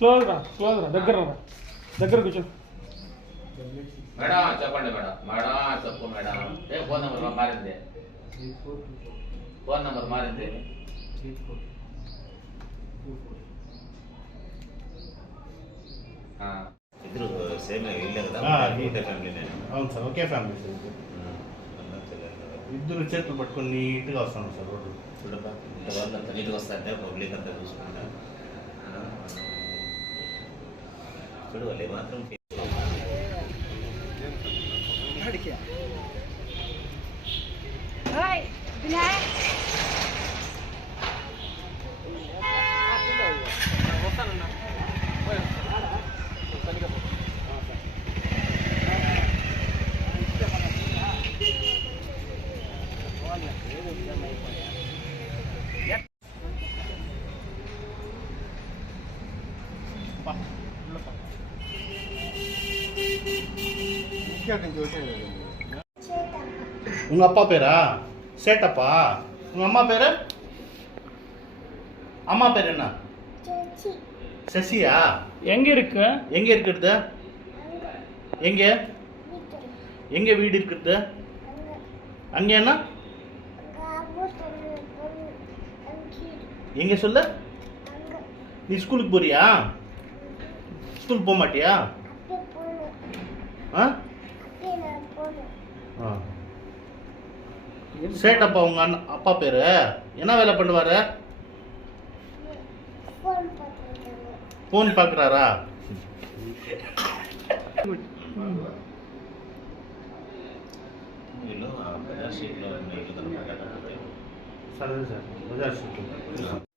స్లోగా దగ్గర కూర్చో. మేడం చెప్పండి మేడం. మేడం చెప్పు మేడం. ఫోన్ నెంబర్ మారింది. ఫోన్ నెంబర్ మారింది. ఇద్దరు సేమ్ ఇల్లే కదా? ఒకే ఫ్యామిలీ. అవును సార్, ఒకే ఫ్యామిలీ సార్. ఇద్దరు చేతులు పట్టుకొని నీట్గా వస్తాను సార్ రోడ్డు. చూడబ్బా ఇంత వాళ్ళు అంత నీట్గా వస్తారంటే పబ్లిక్ అంతా చూసుకుంటా. చూడు వాళ్ళు మాత్రం உங்கள் அப்பா பேரா சேட்டப்பா? உங்கள் அம்மா பேர்? அம்மா பேர் என்ன? சசியா? எங்கே இருக்கு? எங்கே இருக்கிறது? எங்கே எங்கே வீடு இருக்கிறது? அங்கே என்ன எங்கே சொல்லு? நீ ஸ்கூலுக்கு போறியா? ஸ்கூல் போக மாட்டியா? ஆ ஆ சேட்டப்பா உங்க அப்பா பேரு என்ன வேலை பண்ணுவாரு? போன் பார்க்குறாரா? వీళ్ళు బజార్ స్ట్రీట్లో ఇల్లు కనుక సరే సార్ బజార్ స్ట్రీట్